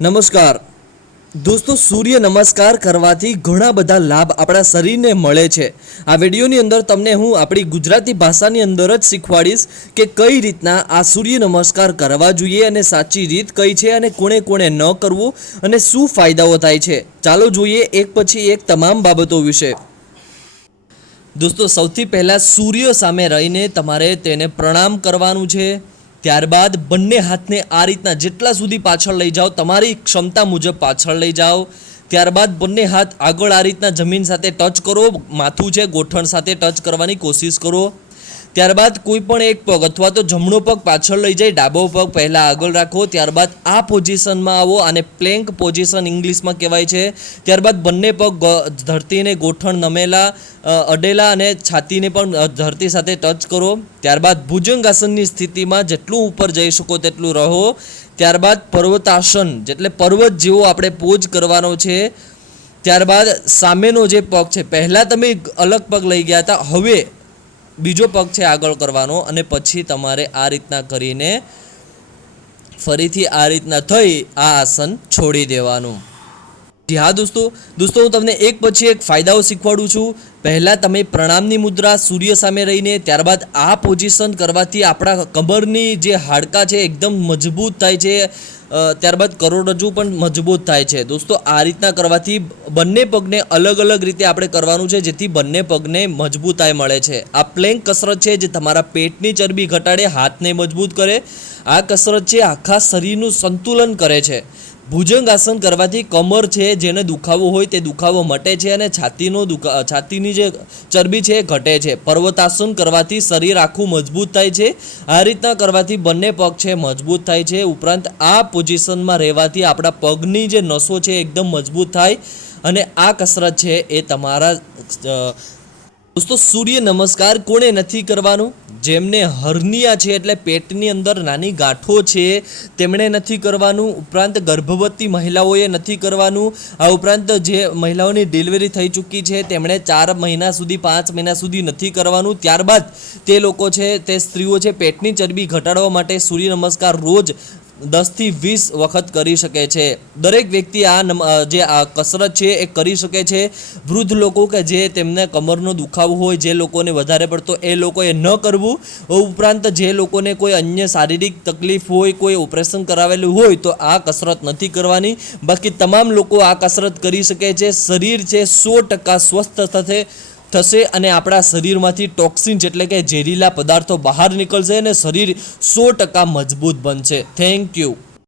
નમસ્કાર. દોસ્તો, સૂર્ય નમસ્કાર કરવાથી ઘણા બધા લાભ આપણા શરીરને મળે છે. આ વિડીયોની અંદર તમને હું આપણી ગુજરાતી ભાષાની અંદર જ શીખવાડીશ કે કઈ રીતના આ સૂર્ય નમસ્કાર કરવા જોઈએ અને સાચી રીત કઈ છે અને કોણે કોણે ન કરવું અને શું ફાયદાઓ થાય છે. ચાલો જોઈએ એક પછી એક તમામ બાબતો વિશે. દોસ્તો, સૌથી પહેલાં સૂર્ય સામે રહીને તમારે તેને પ્રણામ કરવાનું છે. ત્યારબાદ બંને હાથને આ રીતના જેટલા સુધી પાછળ લઈ જાઓ, તમારી ક્ષમતા મુજબ પાછળ લઈ જાઓ. ત્યારબાદ બંને હાથ આગળ આ રીતના જમીન સાથે ટચ કરો, માથું છે, ગોઠણ સાથે ટચ કરવાની કોશિશ કરો. ત્યારબાદ કોઈ પણ એક પગ અથવા તો જમણો પગ પાછળ લઈ જાય, ડાબો પગ પહેલાં આગળ રાખો, ત્યારબાદ આ પોઝિશનમાં આવો અને પ્લેન્ક પોઝિશન ઇંગ્લિશમાં કહેવાય છે. ત્યારબાદ બંને પગ ધરતીને ગોઠણ નમેલા અડેલા અને છાતીને પણ ધરતી સાથે ટચ કરો. ત્યારબાદ ભુજંગાસનની સ્થિતિમાં જેટલું ઉપર જઈ શકો તેટલું રહો. ત્યારબાદ પર્વતાસન એટલે પર્વત જેવો આપણે પોઝ કરવાનો છે. ત્યારબાદ સામેનો જે પગ છે, પહેલાં તમે અલગ પગ લઈ ગયા હતા, હવે બીજો પગ છે આગળ કરવાનો અને પછી તમારે આ રીતના કરીને ફરીથી આ રીતના થઈ આ આસન છોડી દેવાનું. જી હા દોસ્તો દોસ્તો હું તમને એક પછી એક ફાયદાઓ શીખવાડું છું. પહેલાં તમે પ્રણામની મુદ્રા સૂર્ય સામે રહીને ત્યારબાદ આ પોઝિશન કરવાથી આપણા કમરની જે હાડકાં છે, એકદમ મજબૂત થાય છે. ત્યારબાદ કરોડરજ્જુ પણ મજબૂત થાય છે. દોસ્તો, આ રીતના કરવાથી બંને પગને અલગ અલગ રીતે આપણે કરવાનું છે, જેથી બંને પગને મજબૂતાઈ મળે છે. આ પ્લેન્ક કસરત છે જે તમારા પેટની ચરબી ઘટાડે, હાથને મજબૂત કરે. આ કસરત છે આખા શરીરનું સંતુલન કરે છે. ભુજંગ આસન કરવાથી કમર છે, જેને દુખાવો હોય તે દુખાવો મટે છે અને છાતીનો દુખા છાતીની જે ચરબી છે એ ઘટે છે. પર્વતાસન કરવાથી શરીર આખું મજબૂત થાય છે. આ રીતના કરવાથી બંને પગ છે, મજબૂત થાય છે. ઉપરાંત આ પોઝિશનમાં રહેવાથી આપણા પગની જે નસો છે એકદમ મજબૂત થાય અને આ કસરત છે એ તમારા દોસ્તો, સૂર્ય નમસ્કાર કોણે નથી કરવાનું? જેમને હર્નિયા છે એટલે પેટની અંદર નાની ગાંઠો છે, તેમણે નથી કરવાનું. ઉપરાંત ગર્ભવતી મહિલાઓએ નથી કરવાનું. આ ઉપરાંત જે મહિલાઓની ડિલિવરી થઈ ચૂકી છે, તેમણે ચાર મહિના સુધી, પાંચ મહિના સુધી નથી કરવાનું. ત્યારબાદ તે લોકો છે, તે સ્ત્રીઓ છે, પેટની ચરબી ઘટાડવા માટે સૂર્ય નમસ્કાર રોજ દસથી વીસ વખત કરી શકે છે. દરેક વ્યક્તિ આ જે આ કસરત છે એ કરી શકે છે. વૃદ્ધ લોકો કે જે તેમને કમરનો દુખાવો હોય, જે લોકોને વધારે પડતો એ લોકોએ ન કરવું. ઉપરાંત જે લોકોને કોઈ અન્ય શારીરિક તકલીફ હોય, કોઈ ઓપરેશન કરાવેલું હોય, તો આ કસરત નથી કરવાની. બાકી તમામ લોકો આ કસરત કરી શકે છે. શરીર છે સો ટકા સ્વસ્થ થશે થશે અને આપણા શરીરમાંથી ટોક્સિન્સ એટલે કે ઝેરીલા પદાર્થો બહાર નીકળશે અને શરીર સો ટકા મજબૂત બનશે. Thank you